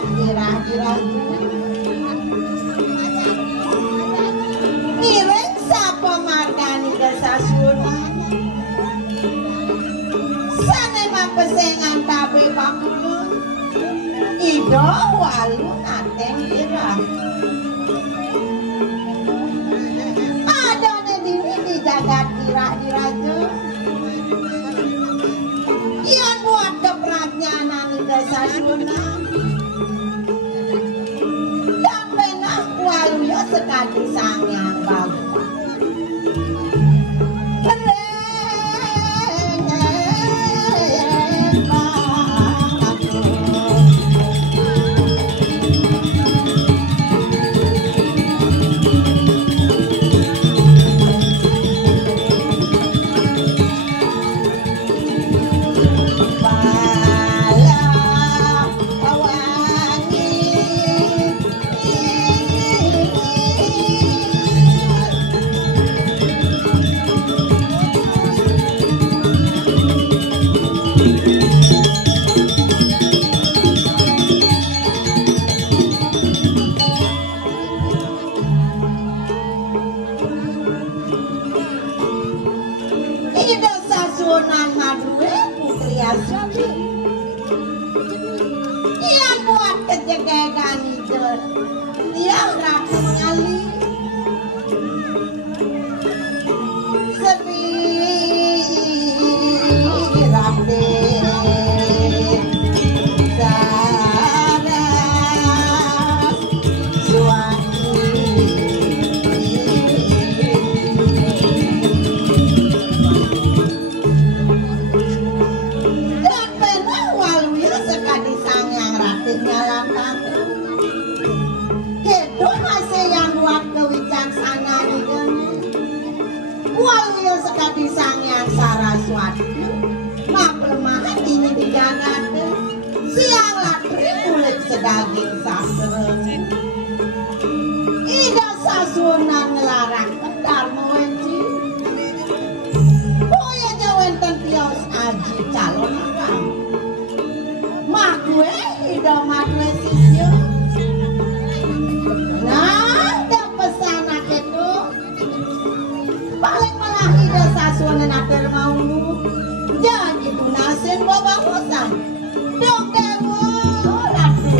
jagat irah-irah miring sapa markani kesasunan sane mapesengan tabe pakulun ido walu nateng irah adone dini di jagat irah-irah yang buat keprajnanan kesasunan dan benar walu ya sekali sang yang bagus yang buat kejegegan itu dia ratu mengalir sedih rade sadas suami walau sekali sang yang saraswati mak lemahan ini dijagat siang latri kulit sedaging sasereng ida sasunan ngelarang kendar mewenci boya jawenten tios aji calon akam mak gue ida mak gue sisyo nah ada pesanak itu paling malah ida sasuanan ater mau lu jadi tunasin bawa kosan dok dewa ratu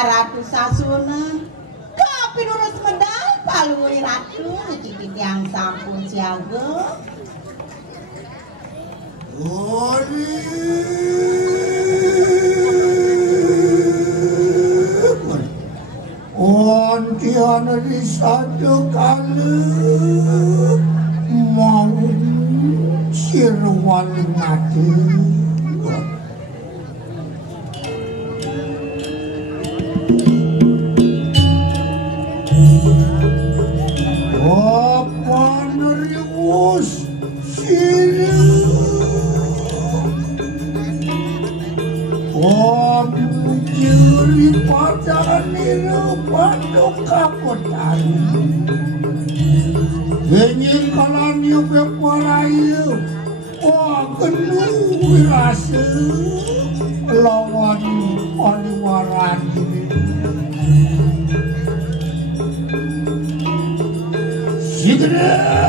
Ratu Sasuna kapi nurus medal palui ratu cicit yang sampun siaga ontiana di satu kali mau sirwal mati daripada niru panduk kapotan ingin kalau niu kepalayu Wah, kenuh rasa lawan paliwaran ini. Sidra.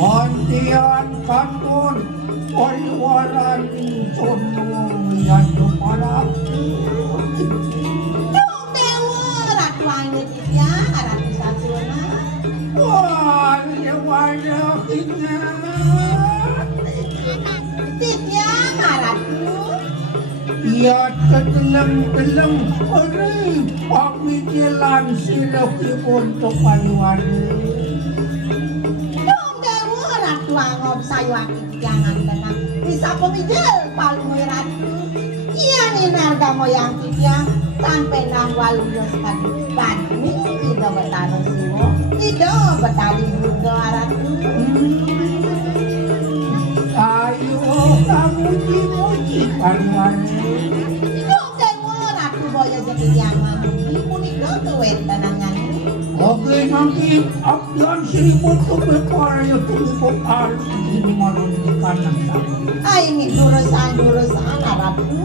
Antian kanton paliwaran sono yan para Dong dewa ratu angin ya ratu Sasuna. wah ya wajah ingat Titya ratu. ya teteleng-teleng ori pamikiran sila untuk paliwaran Wangop sayu akik jangan tenang bisa pemijil palungi ratu iya nih narga moyang tiang sampai nang waluyos tadi bani itu betano siwo itu betali budo ratu ayo kamu muji panuane dong dewa ratu boya jadi jangan imunik lo tuwet tenangan oke nanti abdan seribu para yang tunggu al ini malu di kanan sana. Ini jurusan ratu.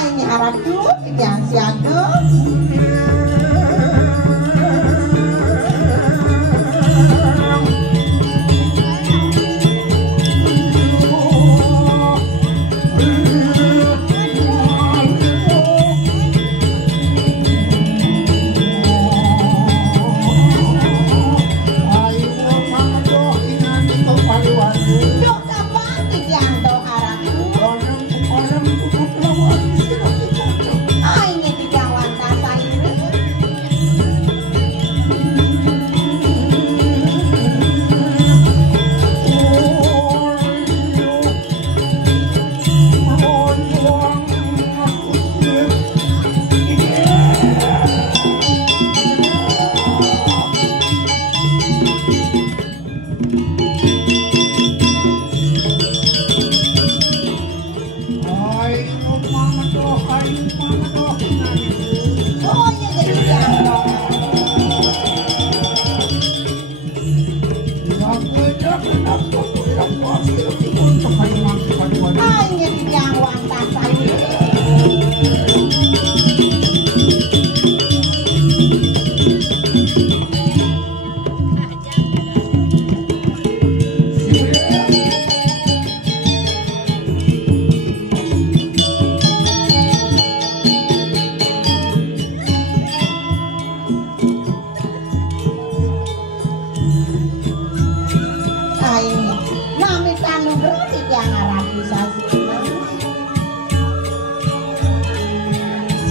Ini harap dulu yang siaga.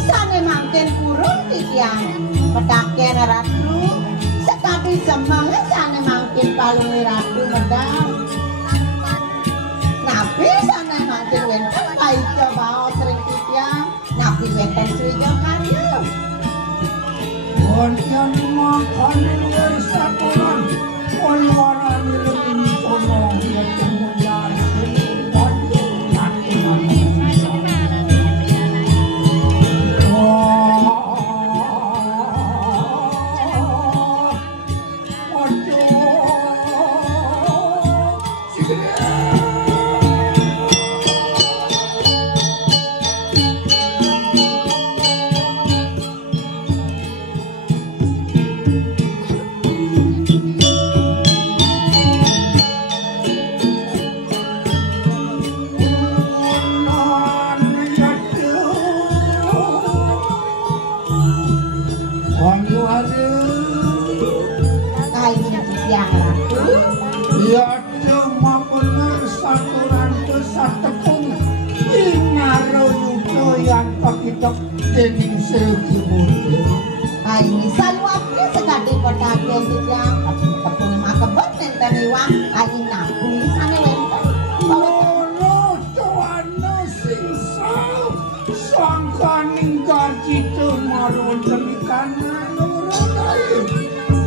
Sane mangken kurung iki Petaken ratu sekali semangat sana mangkin palungi ratu medang nabi sana mangkin wenten baik coba sering tiang nabi wenten suyo karya Wantian makan luar satuan Waliwaran lebih tolong ya kemuliaan Ya cuma bener saturan besar tepung Inaro yudo yang pakitok dening segi muda ini salwapnya sekali petaken tiang tepung makebet nenten iwang ini nabi sana wenten Lolo tuana singsal sangkaning gaji tumarun temikanan urunai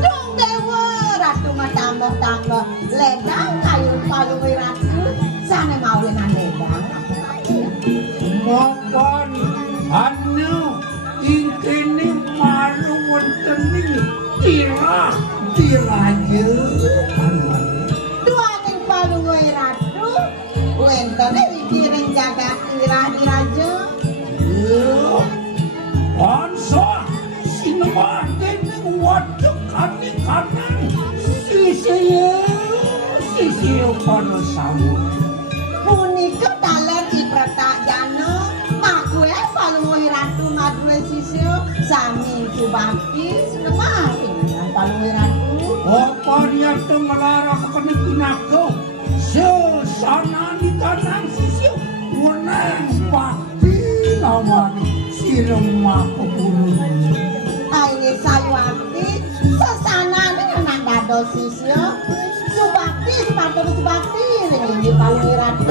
dong dewa ratu tambah-tambah ledang kayu palungi ratu sana mawinan ledang Makan anu intene malu wontening tirah diraja duaning palungi ratu wenten dikiring jagat tirah diraja Ansa sinema dening waduk kaning-kanan sisiyo kono sawu punika dalan ipretak jana makue palungi ratu madue sisiyo sami subakti sinema dengan palungi ratu apa dia melarang kene pinago sesana di kanan sisiyo menang bakti lawani sirema keburu ini sayuakti sesana dengan nandado sisiyo subakti sepatu subakti ini palungi ratu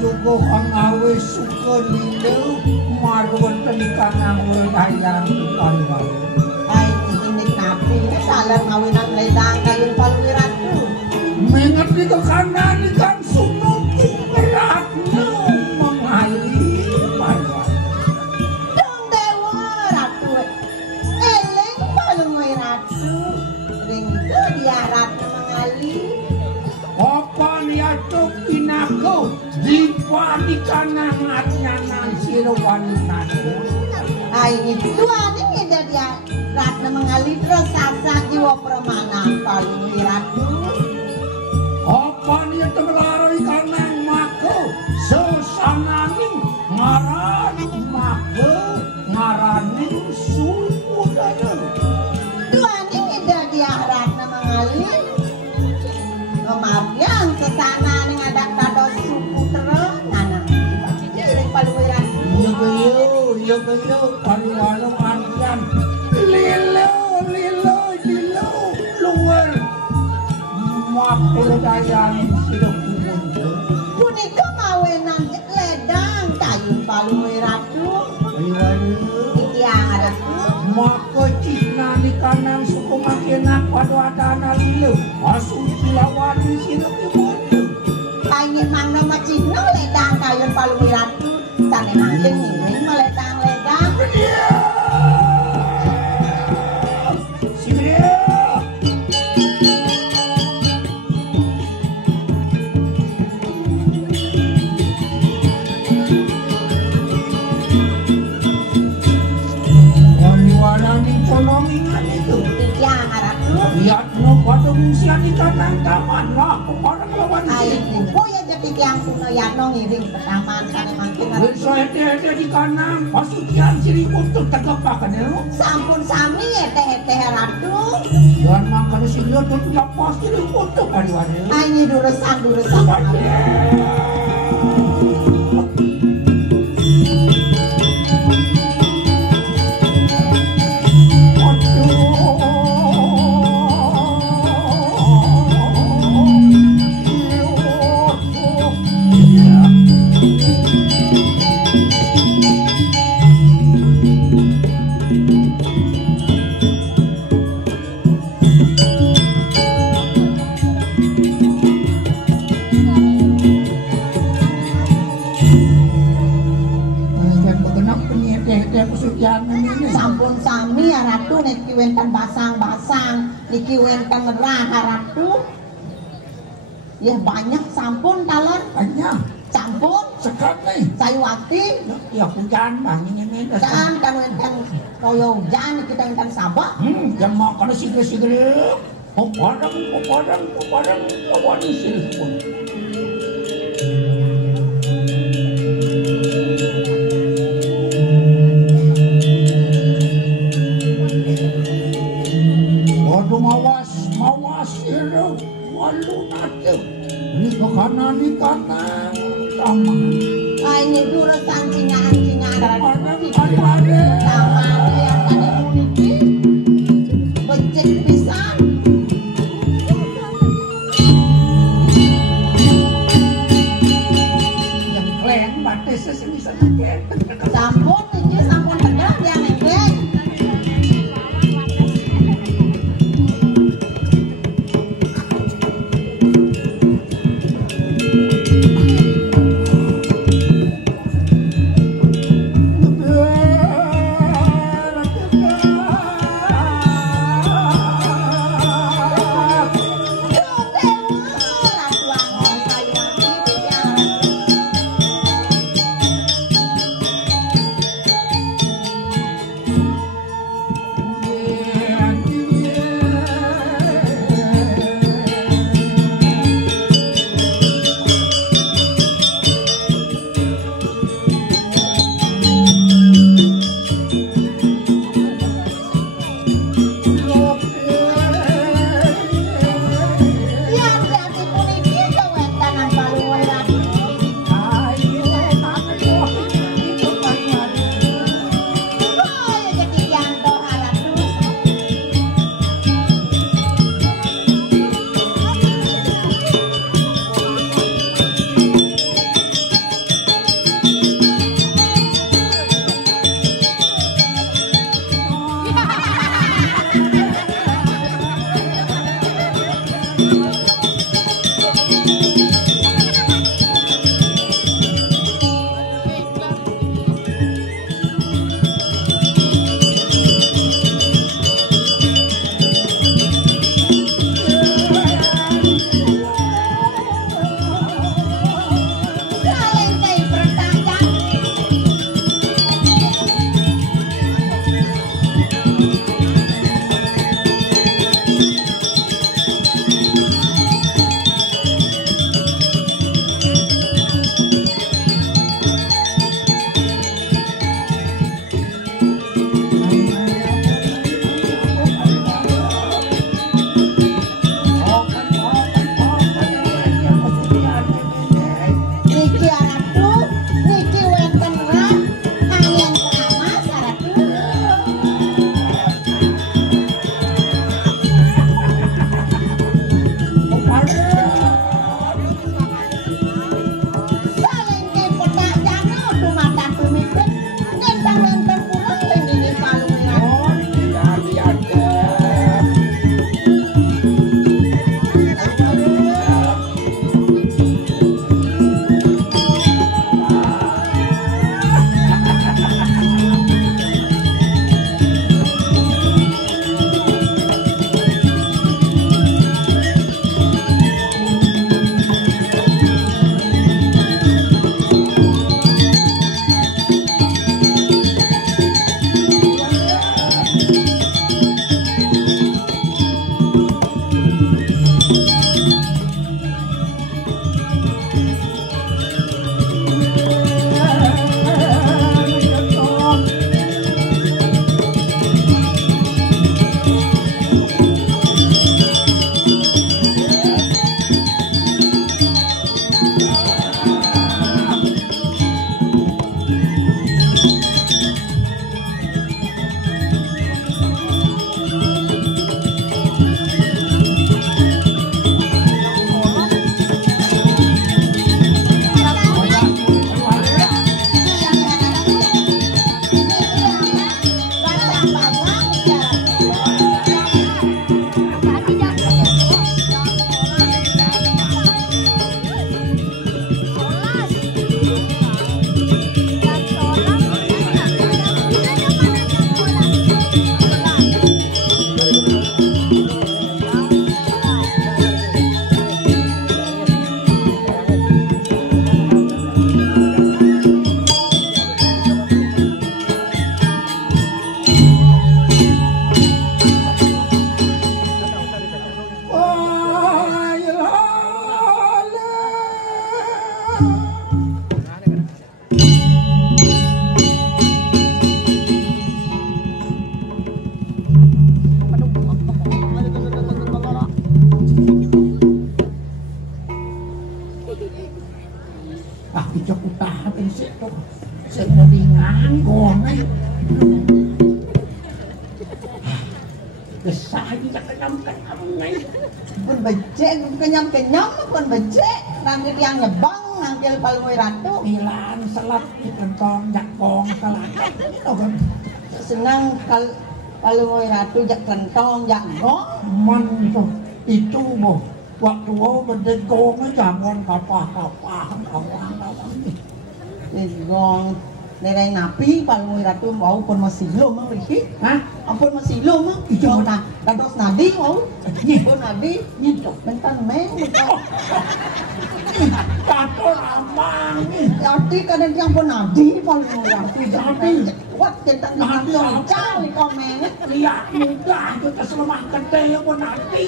Juga kang awe suka lilo marwan tenikang awe ayam tanggal ini nabi salar ngawinan ledang kayun palungi ratu mengerti ke kanan ikan sunungku beratnya mengairi marwan dong dewa ratu eleng palungi ratu ring itu dia ratu mengalir apa dia tuh pinaku dipadikan angatnya nang sirwanina ini dua ini dia ratna mengalir sasa jiwa permana palungi ratu apa dia terlalu karena mako sesananing ngaraning mako ngaraning suku dana dua ini dia ratna mengalir kemarin kesana nih ada kado suku terus anak jadi palungi ratu Yo pariwalo anjan lilo luar makul dayang sirok kumunjo punika mawenan ledang kayu palungi ratu yang ratu maka cina di kanan suku makinak pada adana lilo asuci lawan sirok kumunjo ingin mangga macino ledang kayu palungi ratu tane mangling ini meledang ledang Wali-walang ekonomi nga nito. yang ratu Lihat no pada fungsian ikan nangkaman lah orang lawan Ayo, sih. kuya jadi yang kuno yano ngiring pertamaan sana makin Saya teh di kanan pasukian siri untuk tegapakan ya. sampun sami ya teh ratu. Dan makan si dia tuh tidak pasti untuk kalian. Ini duresan. Sampun sami ya ratu niki wenten basang-basang niki wenten raha ratu ya banyak sampun talon Banyak. sampun Sekali. Saywati Ya hujan bang ini. kan wenten koyo hujan kita wenten sabak Yang makan sigre-sigre. Pepadang lawan siri pun. Waduh mawas iro walu nate. Ini ke kanan taman. ini duresan cingaan ratu Ada. taman yang tadi puniki becek pisan Yang keren batis sesemisan keren. sampun niki sampun tegak ya nengkeng sing mendingan gone. Desah iki kenyam-kenyam ngai. Pun becek, kenyam-kenyam pun becek. Nanti yang nyebang, nangkil palungoy ratu. Ilan selat dikentong jakong kalakat. Itu kan. Senang palungoy ratu jak kentong, jak gong. Man itu mo. Waktu mau berdegong jangan kapah-kapah awang-awang. Gong. Nereng napi palungoy ratu mau pun masih lo mang riki. Hah? Ampun masih lo mang. Ijo na dados nadi mau. Pun nadi nyentok bentan meng. Tato ramang. Arti kadang yang pun nadi palungoy ratu jadi kuat kita nanti orang cari komen. Lihat muda kita selemah gede pun nanti.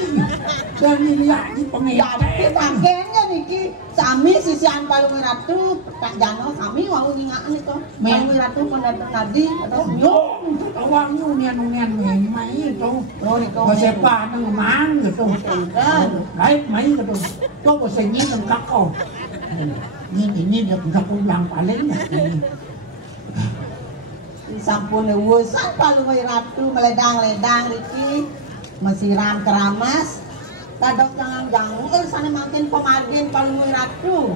Dan lihat di Jadi pengiyakan. tangkenya niki sami sisian palungoy ratu Kak Jano sami mau ningaan itu. Palungoy ratu pun datang nadi terus nyok. Nyong, awang unian-unian mai itu. Oh niko. Basepa nang mang gitu. Baik mai gitu. Tuh bahasa ini kan kakau. Ini dia enggak pulang paling. Sampun wusan palungoy ratu meledang-ledang riki mesiram keramas. Kadok jangan-jangan sana makin pemadin palungoy ratu.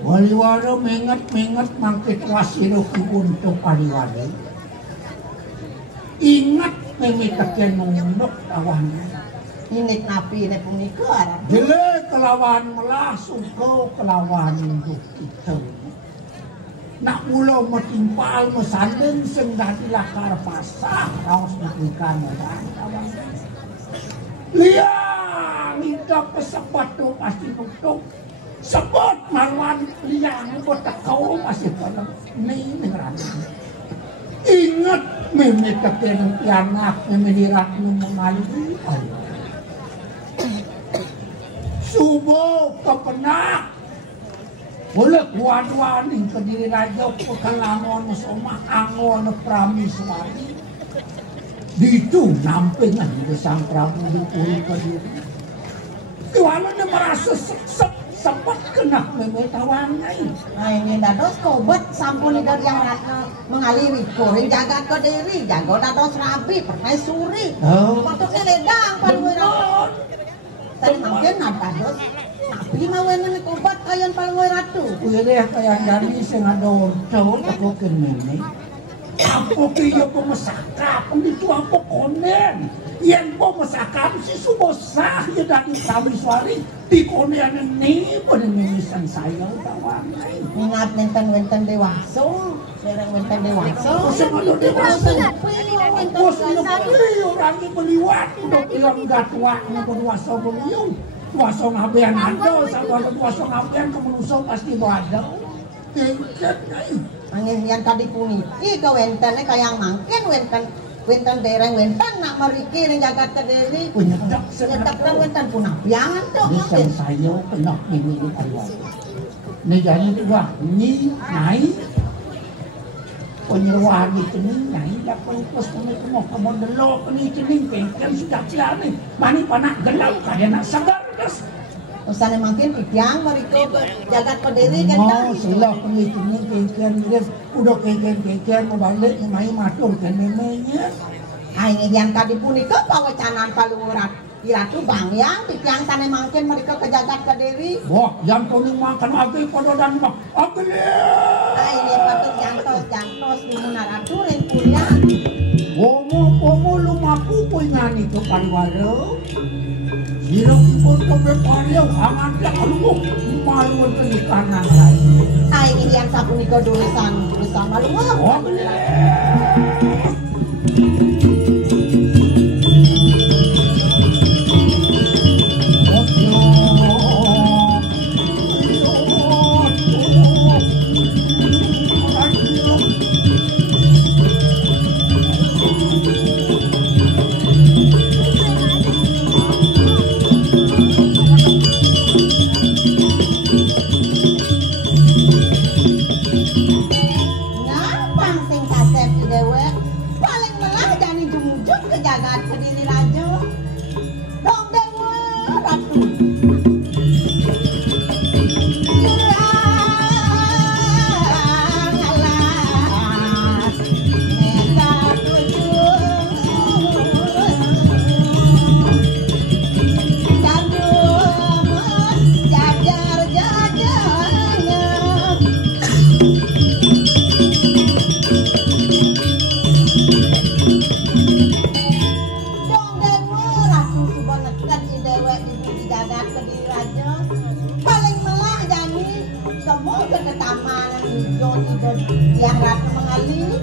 Wali-wali menget-menget mangkit wasiru untuk wali-wali. Ingat memitakan nunduk awannya. Ini napi ini punika. Jele kelawan melah suko kelawan untuk itu. Nak mula metimpal mesandeng sing dadi lakar pasah raos nakikan awan. Liang minta pesepat tu pasti nutuk. Sebut marwan liang kota kau pasti pada ni negara. Ingat memitakan anak memedirat mengalih. Subuh kepenak boleh kuat-kuaning ke diri raja pekalangon somah angon pramiswari ditu nampingan di sang Prabu dipuri ke diri iwalan dia merasa sempat kena memetawangai. Nah ini dados kobat sampun itu yang mengaliri kuring jagat ke diri jago dados rabi permaisuri patutnya ledang palungoy ratu. Tadi mungkin dados tapi mawenan kobat kayan palungoy ratu. Kuya deh kaya dari sing ada cowok aku kenene. Apa kaya pemasakap itu apa konen? Yang pemasakap si subosah ya dari Pramiswari di konen ini penemisan saya tawanai. Ingat wenten dewaso, serang wenten dewaso. Semua dewasa. Bos ini beli orang ini beliwat udah bilang gak tua ini dewasa beliau. Dewasa ngabean ada, sama dewasa ngabean kemenusau pasti ada. Angin yang tadi puniki ke wentene kayang mangkin wenten dereng wenten nak meriki ning jagat kediri Penyedak nyetakkan wenten punapiangan tuh bisa mungkin. saya penak ini ayat. Negara dua ni naik penyeruan itu ni naik dapat pos kami kemau kemau delok ni cening pengkem sudah ciar ni mani panak gelau kaya nak sabar das. Usane mangkin pipiang meriki jagat kediri kan. Mau silah ni cening pengkem dia udah pengkem balik mai matur kan memangnya. Ini yang tadi punika pawecanan palungoy ratu bangyang pipiang sane mangkin mereka ke jagat kediri. Wah, yang kuning makan agi pada dan mak agi. Ini patut jantos di Munaratu ring kuliah. Pomo lumaku punyani ke pariwara. Sirong ikut ke bepariau angan dia kalunguk malu ke kanan lain. Ini yang sapunika tulisan malungoy. Agi. Ngampang sing kasep dewe paling melah jani jumujung ke jagat kediri raja. Dong dewe ratu. Jurang alah adat ke di raja. Paling malah jani kamu ke taman hijau tidur yang rata mengalir.